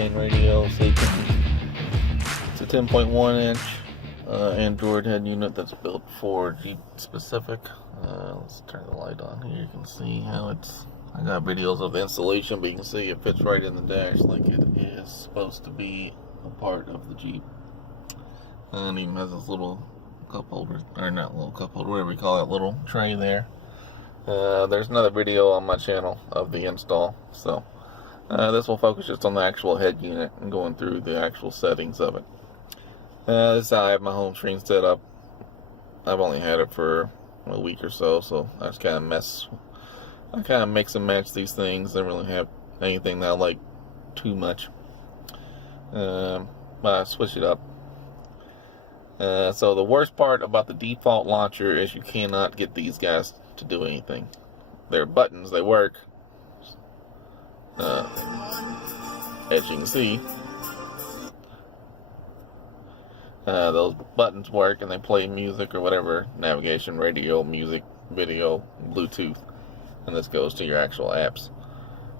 Seicane radio, Seicane. It's a 10.1 inch Android head unit that's built for Jeep specific. Let's turn the light on here. You can see how I got videos of the installation, but you can see it fits right in the dash like it is supposed to be a part of the Jeep. And it even has this little cup holder, or not little cup holder, whatever you call it, little tray there. There's another video on my channel of the install, so this will focus just on the actual head unit and going through the actual settings of it. This is how I have my home screen set up. I've only had it for a week or so I just kind of mix and match these things. I don't really have anything that I like too much, but I switch it up. So the worst part about the default launcher is you cannot get these guys to do anything. They're buttons, they work. As you can see, those buttons work and they play music or whatever, navigation, radio, music, video, Bluetooth, and this goes to your actual apps.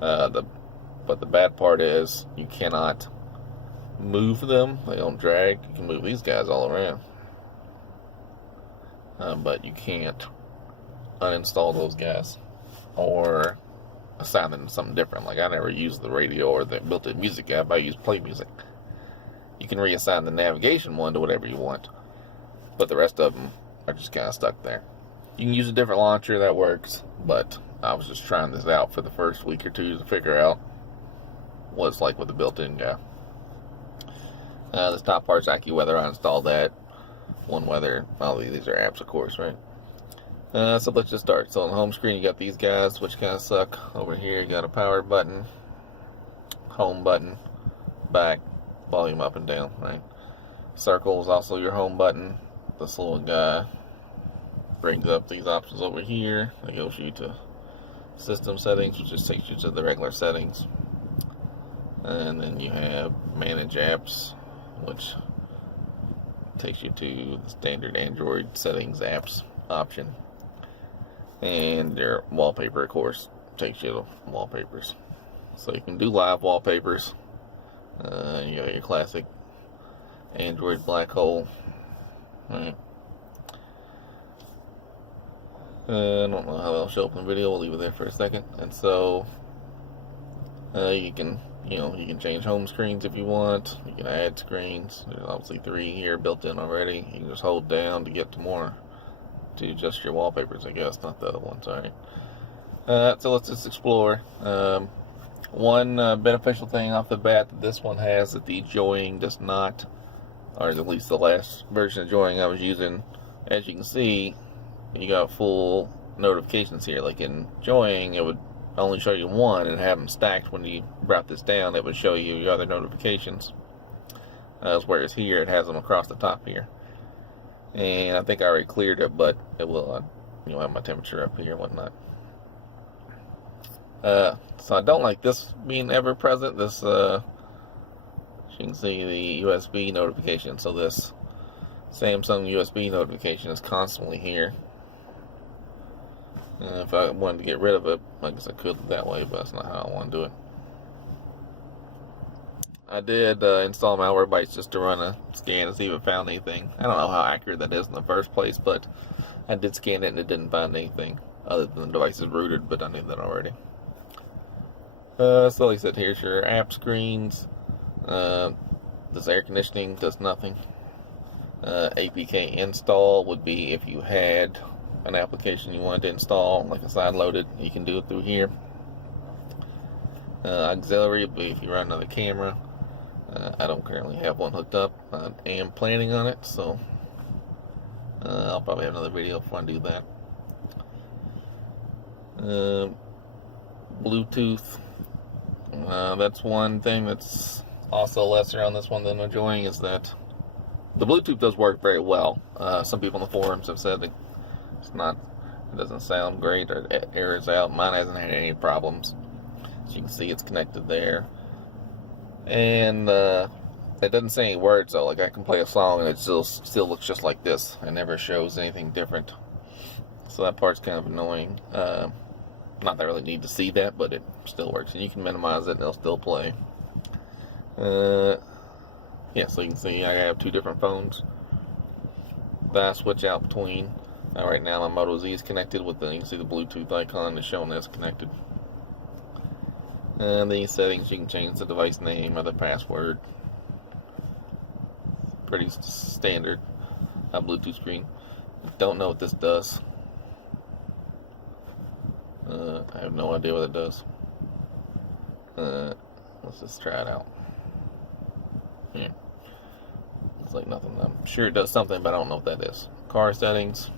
But the bad part is you cannot move them. They don't drag. You can move these guys all around, but you can't uninstall those guys or assign them to something different. Like I never used the radio or the built-in music app. I use Play Music. You can reassign the navigation one to whatever you want, but the rest of them are just kind of stuck there. You can use a different launcher, that works, but I was just trying this out for the first week or two to figure out what it's like with the built-in guy. This top part's AccuWeather. I installed that. One Weather. All these are apps, of course, right? So let's just start. So on the home screen, you got these guys, which kind of suck. Over here, you got a power button, home button, back, volume up and down, right? Circle is also your home button. This little guy brings up these options over here. That goes you to system settings, which just takes you to the regular settings. And then you have manage apps, which takes you to the standard Android settings apps option. And your wallpaper, of course, takes you to wallpapers. So you can do live wallpapers. You got your classic Android black hole. Right. I don't know how that'll show up in the video. We'll leave it there for a second. And so you can change home screens if you want. You can add screens. There's obviously 3 here built in already. You can just hold down to get to more, to just your wallpapers, I guess, not the other ones. Alright. So let's just explore. One beneficial thing off the bat that this one has that the Joying does not, or at least the last version of Joying I was using, as you can see, you got full notifications here. Like in Joying, it would only show you one and have them stacked. When you brought this down, it would show you your other notifications. Whereas here, it has them across the top here. And I think I already cleared it, but it will, have my temperature up here and whatnot. So I don't like this being ever present. This, as you can see, the USB notification. So this Samsung USB notification is constantly here. If I wanted to get rid of it, I guess I could that way, but that's not how I want to do it. I did install Malwarebytes just to run a scan to see if it found anything. I don't know how accurate that is in the first place, but I did scan it and it didn't find anything other than the device is rooted, but I knew that already. So like I said, here's your app screens. This air conditioning does nothing. APK install would be if you had an application you wanted to install, like a side loaded, you can do it through here. Auxiliary would be if you run another camera. I don't currently have one hooked up. I am planning on it, so I'll probably have another video before I do that. Bluetooth. That's one thing that's also lesser on this one than enjoying, is that the Bluetooth does work very well. Some people in the forums have said that it doesn't sound great, or it errors out. Mine hasn't had any problems. As you can see, it's connected there. And it doesn't say any words though. Like I can play a song and it still looks just like this. It never shows anything different. So that part's kind of annoying. Not that I really need to see that, but it still works. And you can minimize it and it'll still play. Yeah, so you can see I have two different phones that I switch out between. Right now my Moto Z is connected with you can see the Bluetooth icon is showing that's connected. And these settings, you can change the device name or the password. Pretty standard Bluetooth screen. Don't know what this does. I have no idea what it does. Let's just try it out. Yeah. It's like nothing. I'm sure it does something, but I don't know what that is. Car settings.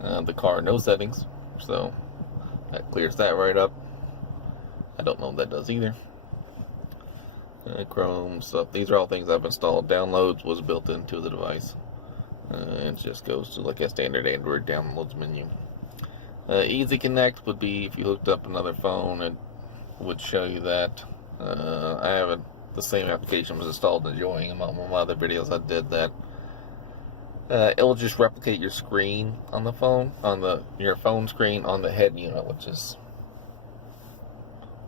The car no settings, so that clears that right up. I don't know what that does either. Chrome stuff. These are all things I've installed. Downloads was built into the device. It just goes to like a standard Android downloads menu. Easy Connect would be if you hooked up another phone, it would show you that. I have the same application was installed and enjoying them. On my other videos I did that. It will just replicate your screen on the phone, your phone screen on the head unit, which is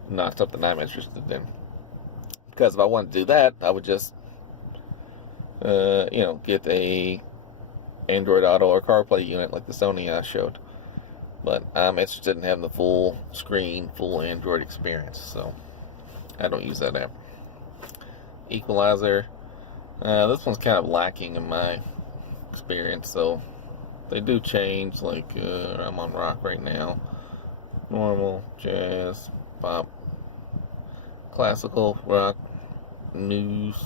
not something I'm interested in. Because if I wanted to do that, I would just, get a Android Auto or CarPlay unit like the Sony I showed. But I'm interested in having the full screen, full Android experience, so I don't use that app. Equalizer. This one's kind of lacking in my experience, so they do change. Like I'm on rock right now. Normal, jazz, pop, classical, rock, news,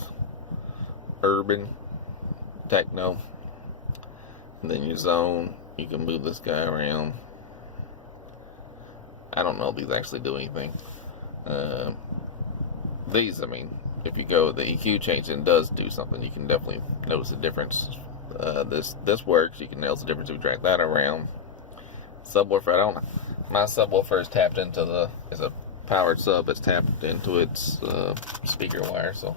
urban, techno, and then your zone. You can move this guy around. I don't know if these actually do anything. These, I mean, if you go the EQ change and does do something, you can definitely notice a difference. This works. You can notice the difference if you drag that around. Subwoofer, I don't know. My subwoofer is tapped into it's a powered sub. It's tapped into its speaker wire, so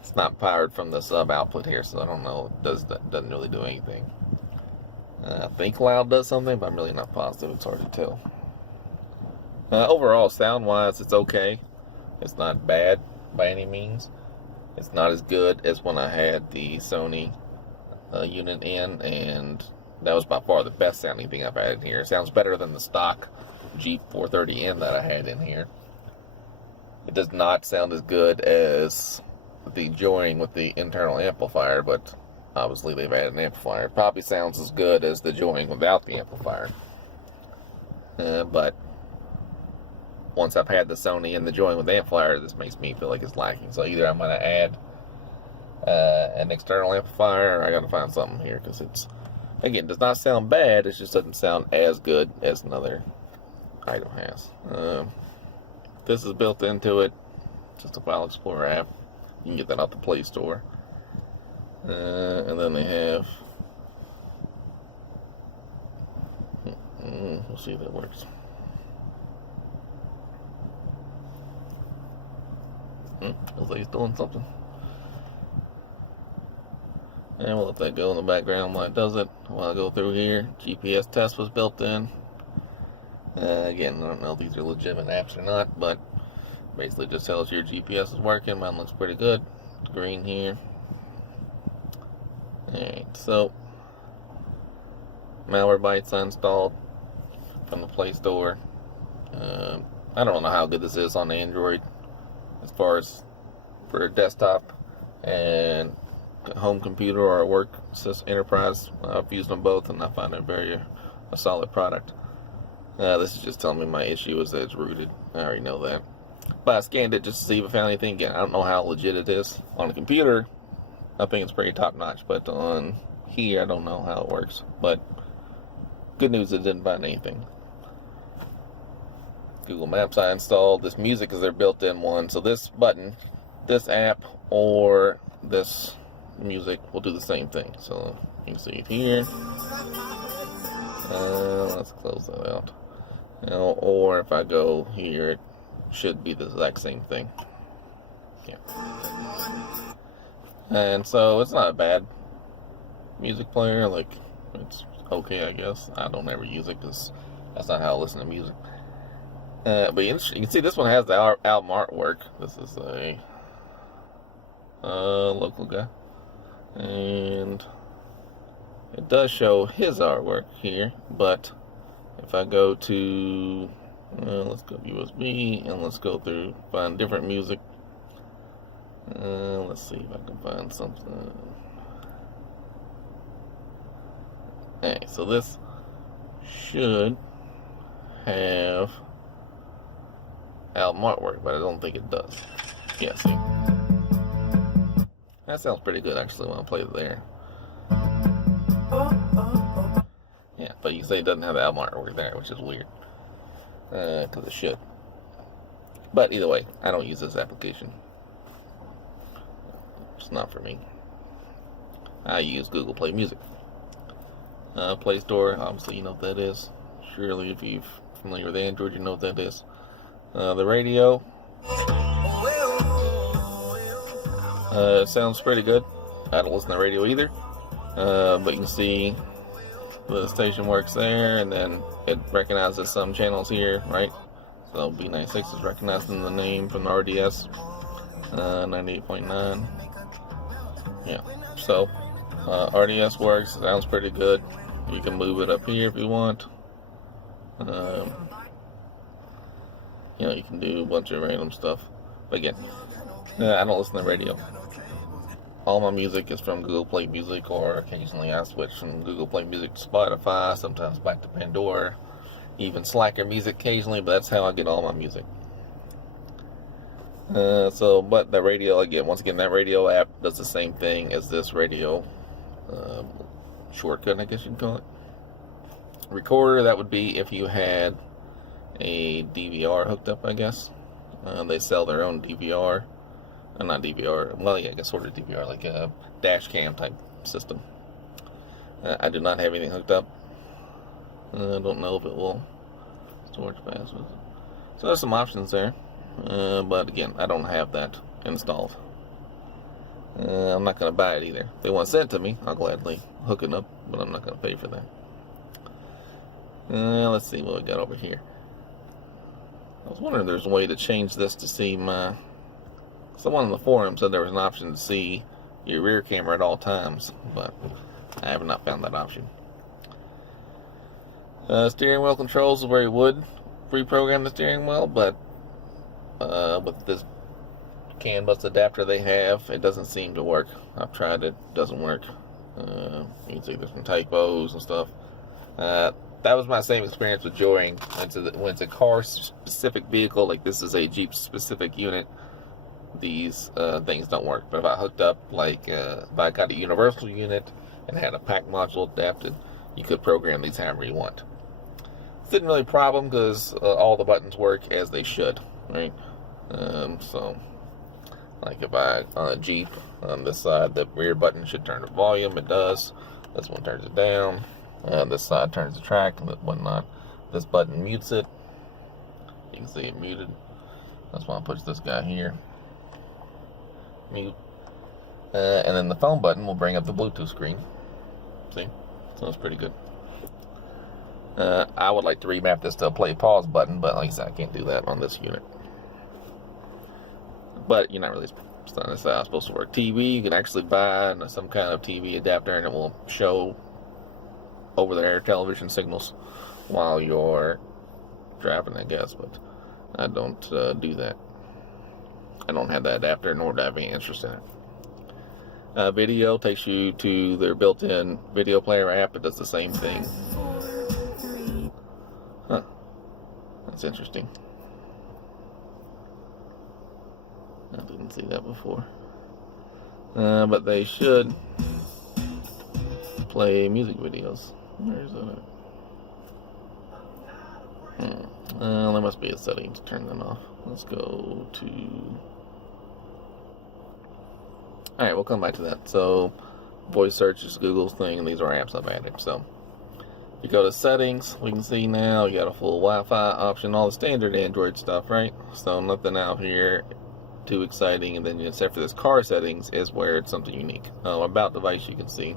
it's not powered from the sub output here. So I don't know. Doesn't really do anything. I think loud does something, but I'm really not positive. It's hard to tell. Overall, sound-wise, it's okay. It's not bad by any means. It's not as good as when I had the Sony unit in, and that was by far the best sounding thing I've had in here. It sounds better than the stock Jeep 430M that I had in here. It does not sound as good as the joining with the internal amplifier, but obviously they've added an amplifier. It probably sounds as good as the joining without the amplifier. But once I've had the Sony and the joining with the amplifier, this makes me feel like it's lacking. So either I'm going to add an external amplifier, or I got to find something here, because it's, again, does not sound bad. It just doesn't sound as good as another item has. This is built into it. Just a File Explorer app. You can get that off the Play Store. And then they have, we'll see if that works. Looks like he's doing something. And we'll let that go in the background while it does it. While I go through here, GPS test was built in. Again, I don't know if these are legitimate apps or not, but basically just tells you your GPS is working. Mine looks pretty good. It's green here. Alright, so Malwarebytes I installed from the Play Store. I don't know how good this is on Android as far as for a desktop and a home computer or a work enterprise. I've used them both and I find it a solid product. This is just telling me my issue is that it's rooted. I already know that. But I scanned it just to see if I found anything. Again, I don't know how legit it is. On a computer, I think it's pretty top notch, but on here, I don't know how it works. But good news, it didn't find anything. Google Maps I installed. This music is their built-in one. So this button, this app, or this music will do the same thing. So you can see it here. Let's close that out. Or if I go here, it should be the exact same thing. Yeah. And so it's not a bad music player. Like, it's okay, I guess. I don't ever use it because that's not how I listen to music. But you can see this one has the album artwork. This is a local guy. And it does show his artwork here, but if I go to, let's go USB, and let's go through, find different music. Let's see if I can find something. Okay, so this should have album artwork, but I don't think it does. Yeah, see? That sounds pretty good actually when I play it there. Yeah, but you can say it doesn't have album artwork there, which is weird. Because it should. But either way, I don't use this application. It's not for me. I use Google Play Music. Play Store, obviously you know what that is. Surely if you're familiar with Android, you know what that is. The radio. It sounds pretty good. I don't listen to radio either. But you can see the station works there, and then it recognizes some channels here, right? So B96 is recognizing the name from the RDS. 98.9. Yeah, so RDS works, sounds pretty good. You can move it up here if you want. You know, you can do a bunch of random stuff. But again, I don't listen to radio. All my music is from Google Play Music, or occasionally I switch from Google Play Music to Spotify, sometimes back to Pandora, even Slacker music occasionally, but that's how I get all my music. But the radio, once again, that radio app does the same thing as this radio shortcut, I guess you can call it. Recorder, that would be if you had a DVR hooked up, I guess. They sell their own DVR. Not DVR, well, yeah, I guess sort of DVR, like a dash cam type system. I do not have anything hooked up. I don't know if it will. Storage password. So there's some options there. But again, I don't have that installed. I'm not going to buy it either. If they want to send it to me, I'll gladly hook it up, but I'm not going to pay for that. Let's see what we got over here. I was wondering if there's a way to change this to see my... Someone on the forum said there was an option to see your rear camera at all times, but I have not found that option. Steering wheel controls is where you would reprogram the steering wheel, but with this CAN bus adapter they have, it doesn't seem to work. I've tried it, doesn't work. You can see there's some typos and stuff. That was my same experience with Joring. When it's a car-specific vehicle, like this is a Jeep-specific unit, these things don't work. But if I hooked up, like if I got a universal unit and had a PAC module adapted, you could program these however you want. It didn't really problem because all the buttons work as they should, right? So, like if I on a Jeep on this side, the rear button should turn the volume. It does. This one turns it down. This side turns the track and whatnot. This button mutes it. You can see it muted. That's why I push this guy here. Mute. And then the phone button will bring up the Bluetooth screen. See? So it's pretty good. I would like to remap this to a play pause button, but like I said, I can't do that on this unit. But you're not really supposed to work. TV, you can actually buy some kind of TV adapter and it will show over-the-air television signals while you're driving, I guess, but I don't do that. I don't have that adapter, nor do I have any interest in it. Video takes you to their built-in video player app. It does the same thing. Huh. That's interesting. I didn't see that before. But they should play music videos. Where is that at? There must be a setting to turn them off. Let's go to... Alright, we'll come back to that. So, voice search is Google's thing, and these are apps I've added. So, if you go to settings, we can see now you got a full Wi-Fi option, all the standard Android stuff, right? So, nothing out here too exciting. And then, except for this car settings, is where it's something unique. About device, you can see.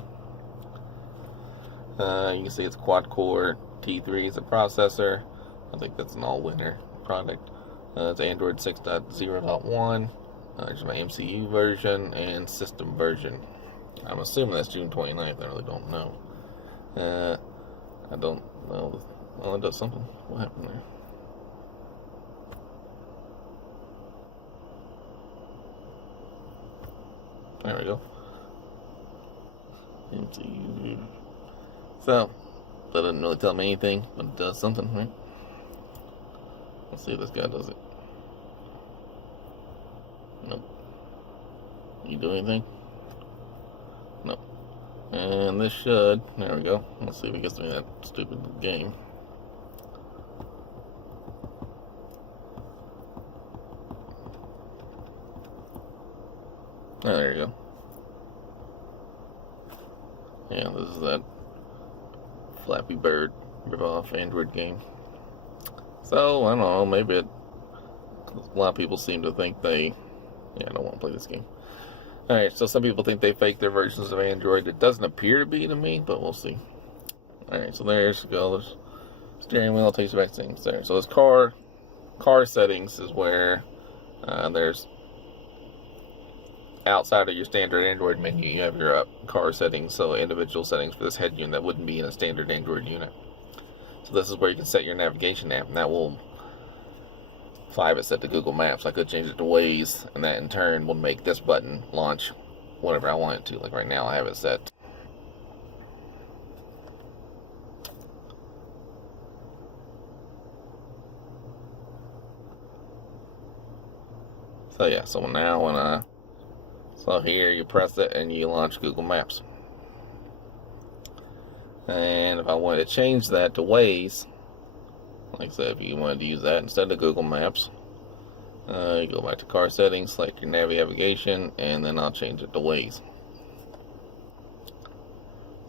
You can see it's quad-core T3 is a processor. I think that's an all-winner product. It's Android 6.0.1. There's my MCU version and system version. I'm assuming that's June 29th. I really don't know. I don't know. Oh, it does something. What happened there? There we go. MCU. So, that doesn't really tell me anything, but it does something, right? Let's see if this guy does it. Nope. You do anything? Nope. And this should, there we go. Let's see if it gets me that stupid game. Oh, there you go. Yeah, this is that Flappy Bird rip-off Android game. So, I don't know, maybe a lot of people seem to think they... Yeah, I don't want to play this game. Alright, so some people think they fake their versions of Android. It doesn't appear to be to me, but we'll see. Alright, so there's there's steering wheel, takes you back to things there. So this car settings is where there's outside of your standard Android menu, you have your car settings, so individual settings for this head unit that wouldn't be in a standard Android unit. So this is where you can set your navigation app, and that will, if I have it set to Google Maps, I could change it to Waze, and that in turn will make this button launch whatever I want it to. Like right now I have it set. So yeah, so now when so here you press it and you launch Google Maps. And if I wanted to change that to Waze, like I said, if you wanted to use that instead of Google Maps, you go back to car settings, select your navigation, and then I'll change it to Waze.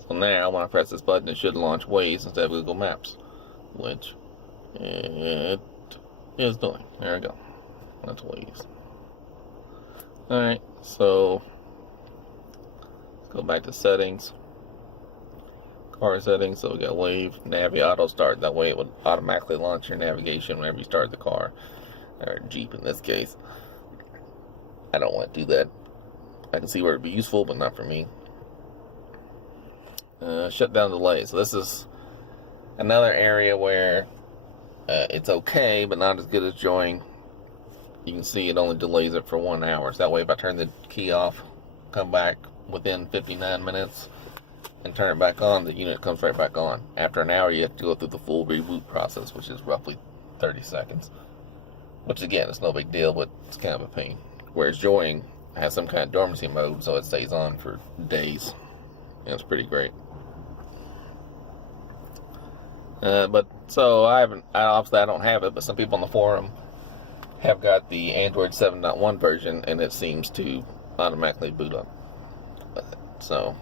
So now when I press this button, it should launch Waze instead of Google Maps, which it is doing. There we go. That's Waze. Alright, so let's go back to settings. Car settings, so we got Wave, Navi, Auto Start. That way it would automatically launch your navigation whenever you start the car, or Jeep in this case. I don't want to do that. I can see where it'd be useful, but not for me. Shut down delay. So this is another area where it's okay, but not as good as join. You can see it only delays it for 1 hour. So that way if I turn the key off, come back within 59 minutes, and turn it back on, the unit comes right back on. After an hour, you have to go through the full reboot process, which is roughly 30 seconds. Which again, it's no big deal, but it's kind of a pain. Whereas Join has some kind of dormancy mode, so it stays on for days. And it's pretty great. But so obviously I don't have it, but some people on the forum have got the Android 7.1 version, and it seems to automatically boot up. So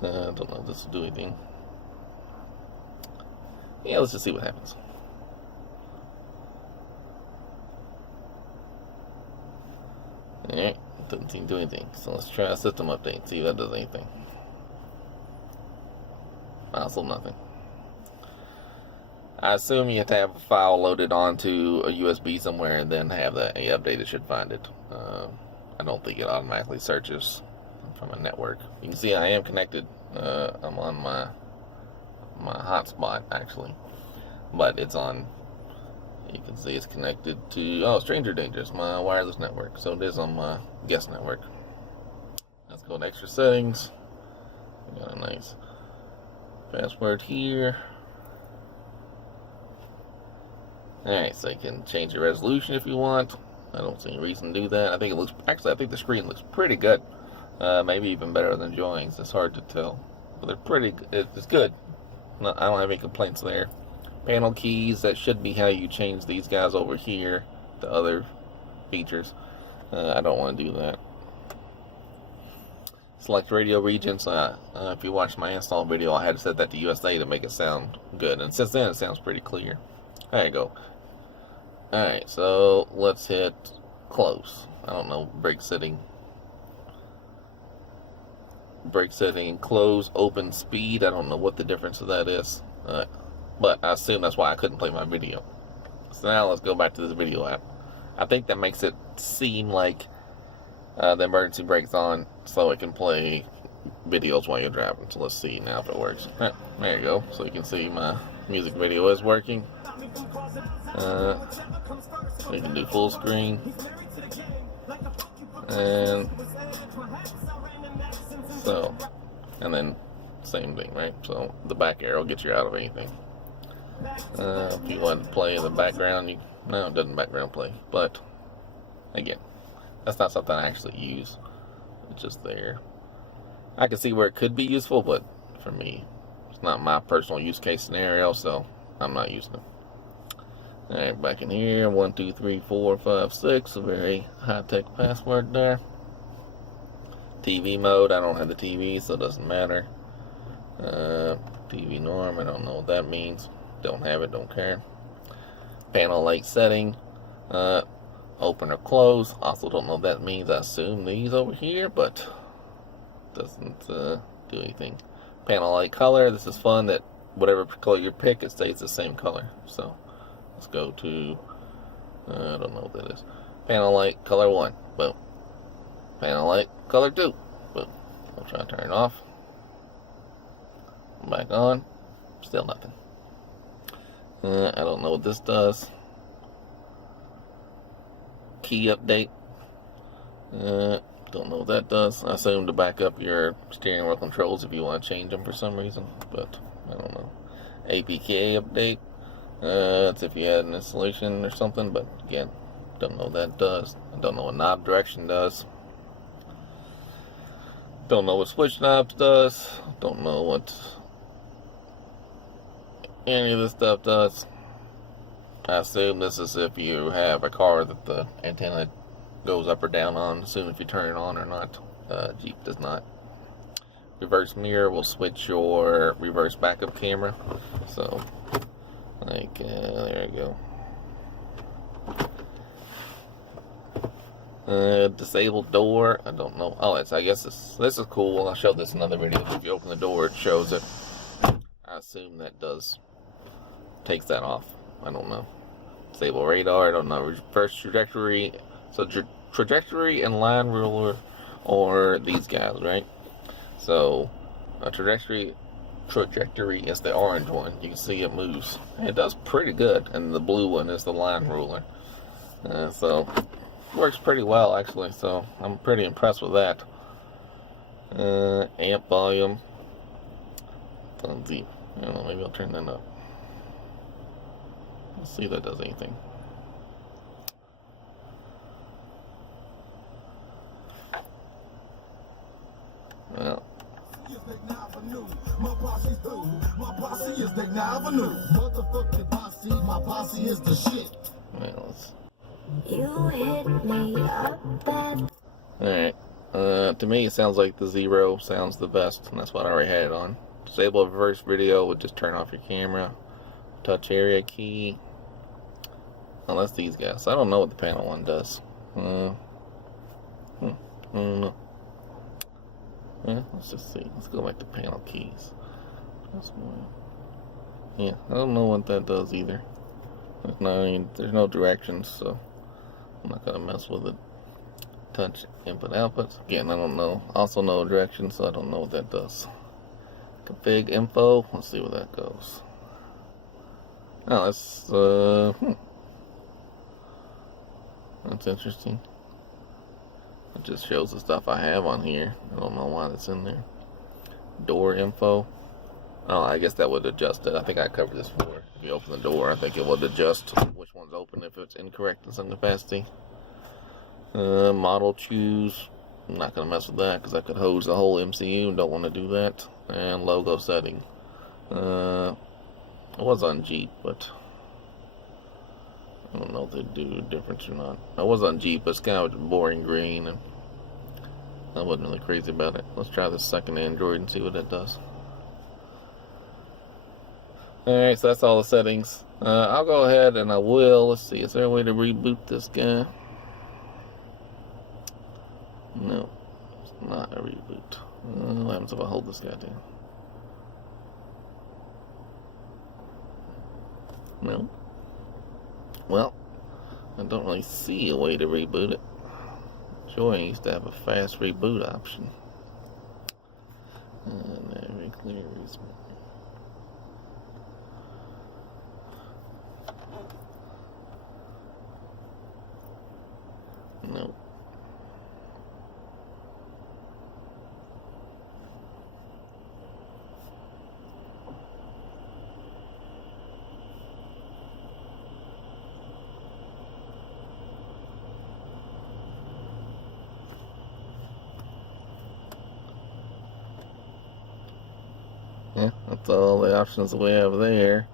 I don't know if this will do anything. Yeah, let's just see what happens. Alright, doesn't seem to do anything. So let's try a system update and see if that does anything. Also nothing. I assume you have to have a file loaded onto a USB somewhere and then have that update. It should find it. I don't think it automatically searches from a network. You can see I am connected. I'm on my hotspot actually, but it's on. You can see it's connected to Stranger Danger's, my wireless network. So it is on my guest network. Let's go to extra settings. We got a nice password here. Alright, so you can change the resolution if you want. I don't see any reason to do that. I think the screen looks pretty good. Maybe even better than Join's. It's hard to tell. But they're pretty, it's good. No, I don't have any complaints there. Panel keys, that should be how you change these guys over here to other features. I don't want to do that. Select radio regions. If you watched my install video, I had to set that to USA to make it sound good. And since then, it sounds pretty clear. There you go. Alright, so let's hit close. I don't know, brake setting. Brake setting and close, open speed. I don't know what the difference of that is. But I assume that's why I couldn't play my video. So now let's go back to this video app. I think that makes it seem like the emergency brake's on so it can play videos while you're driving. So let's see now if it works. There you go. So you can see my music video is working. We can do full screen. And so, and then same thing, right? So the back arrow gets you out of anything. If you want to play in the background, no, it doesn't background play. But again, that's not something I actually use. It's just there. I can see where it could be useful, but for me, it's not my personal use case scenario, so I'm not using it. Alright, back in here, 1, 2, 3, 4, 5, 6, a very high-tech password there. TV mode, I don't have the TV, so it doesn't matter. TV norm, I don't know what that means. Don't have it, don't care. Panel light setting, open or close, also don't know what that means. I assume these over here, but doesn't do anything. Panel light color, this is fun that whatever color you pick, it stays the same color. So let's go to, I don't know what that is. Panel light color 1, boom. Panel light color 2, boom. I'll try to turn it off. Back on, still nothing. I don't know what this does. Key update. Don't know what that does. I assume to back up your steering wheel controls if you want to change them for some reason, but I don't know. APK update. That's if you had an installation or something, but again, don't know what that does. I don't know what knob direction does. Don't know what switch knobs does. Don't know what any of this stuff does. I assume this is if you have a car that the antenna goes up or down on, assume if you turn it on or not. Jeep does not. Reverse mirror will switch your reverse backup camera. So, like, there you go. Disabled door, I don't know. Oh, I guess this is cool. I'll show this in another video. If you open the door, it shows it. I assume that takes that off. I don't know. Disable radar, I don't know. Reverse trajectory. So trajectory and line ruler are these guys, right? So a trajectory is the orange one. You can see it moves. It does pretty good. And the blue one is the line ruler. So works pretty well actually. So I'm pretty impressed with that. Amp volume. Let's see. I don't know. Maybe I'll turn that up. Let's see if that does anything. Well, you hit me up that. Alright. To me, it sounds like the 0 sounds the best, and that's what I already had it on. Disable reverse video would just turn off your camera. Touch area key. Oh, that's these guys. I don't know what the panel one does. I don't know. Yeah, let's just see. Let's go back to panel keys. Yeah, I don't know what that does either. There's no directions, so I'm not gonna mess with it. Touch input outputs. Again, I don't know. Also no directions, so I don't know what that does. Config info. Let's see where that goes. Oh, that's interesting. It just shows the stuff I have on here. I don't know why that's in there. Door info. Oh, I guess that would adjust it. I think I covered this before. If you open the door, I think it would adjust which one's open if it's incorrect in some capacity. Model choose. I'm not going to mess with that because I could hose the whole MCU. Don't want to do that. And logo setting. It was on Jeep, but I don't know if they do a difference or not. I was on Jeep, but it's kind of boring green, and I wasn't really crazy about it. Let's try this second Android and see what that does. Alright, so that's all the settings. I'll go ahead and I will. Let's see, is there a way to reboot this guy? No, it's not a reboot. What happens if I hold this guy down? No. Well, I don't really see a way to reboot it. Joy used to have a fast reboot option. Very clear. Nope. Yeah, that's all the options we have there.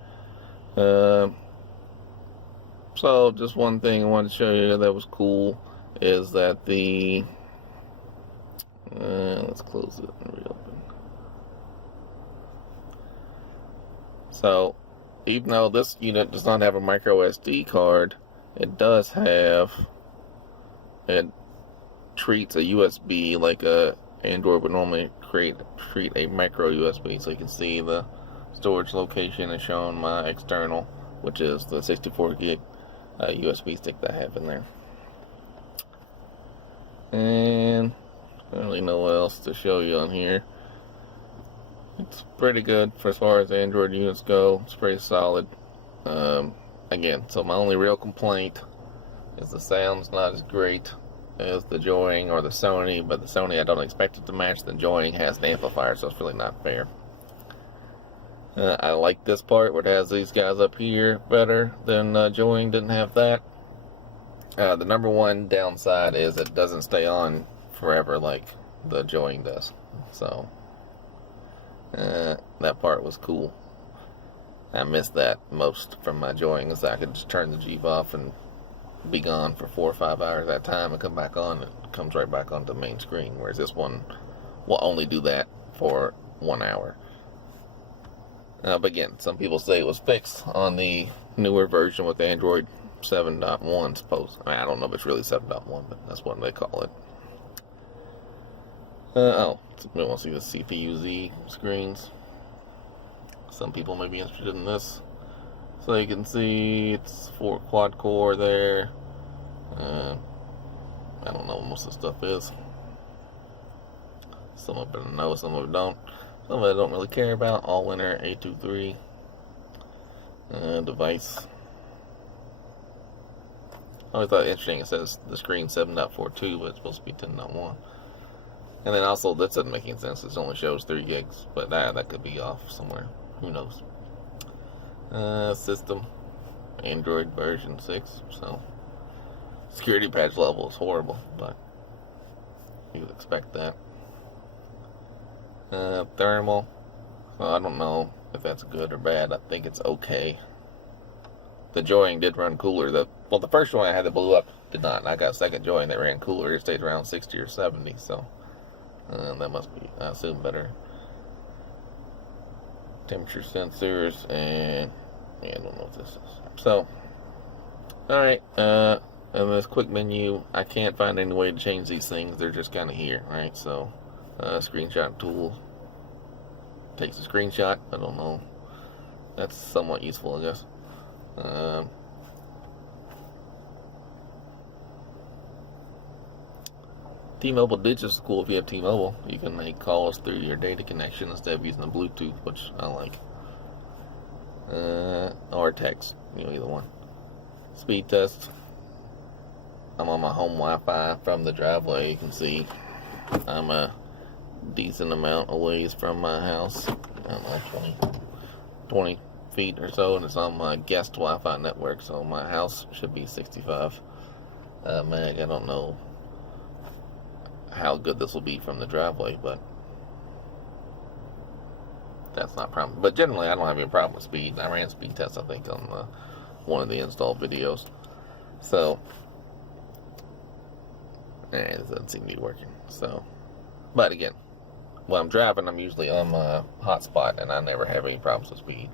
So just one thing I wanted to show you that was cool is that the let's close it and reopen. So even though this unit does not have a micro SD card, it does have, it treats a USB like a Android would normally treat a micro USB. So you can see the storage location is showing my external, which is the 64 gig USB stick that I have in there. And I don't really know what else to show you on here. It's pretty good for as far as Android units go. It's pretty solid. Again, so my only real complaint is the sound's not as great as the Joying or the Sony, but the Sony I don't expect it to match. The Joying has an amplifier, so it's really not fair. I like this part where it has these guys up here better than Joying didn't have that. The number one downside is it doesn't stay on forever like the Joying does. So that part was cool. I missed that most from my Joying, is I could just turn the Jeep off and be gone for 4 or 5 hours at a time and come back on. It comes right back onto the main screen, whereas this one will only do that for 1 hour. But again, some people say it was fixed on the newer version with Android 7.1, suppose. I don't know if it's really 7.1, but that's what they call it. We want to see the CPU-Z screens. Some people may be interested in this. So you can see it's 4 quad core there. I don't know what most of the stuff is. Some of it I know, some of it don't. Some of it I don't really care about. All winner A23 device. I always thought it interesting. It says the screen 7.42, but it's supposed to be 10.1. And then also, that doesn't make any sense. It only shows 3 gigs, but that could be off somewhere. Who knows? System, Android version 6. So security patch level is horrible, but you would expect that. Thermal. Well, I don't know if that's good or bad. I think it's okay. The Joying did run cooler. The first one I had that blew up did not. I got a second Joying that ran cooler. It stayed around 60 or 70. So that must be, I assume, better. Temperature sensors, and yeah, I don't know what this is. So, alright, and this quick menu, I can't find any way to change these things. They're just kind of here, right? So, screenshot tool takes a screenshot. I don't know. That's somewhat useful, I guess. T-Mobile Digital is cool if you have T-Mobile. You can make calls through your data connection instead of using the Bluetooth, which I like. Or text, either one. Speed test. I'm on my home Wi-Fi from the driveway. You can see I'm a decent amount away from my house. I don't know, 20 feet or so, and it's on my guest Wi-Fi network, so my house should be 65 meg. I don't know how good this will be from the driveway, but that's not a problem. But generally, I don't have any problem with speed. I ran speed tests, I think, on one of the install videos. So, it doesn't seem to be working. So, but again, when I'm driving, I'm usually on my hotspot, and I never have any problems with speed.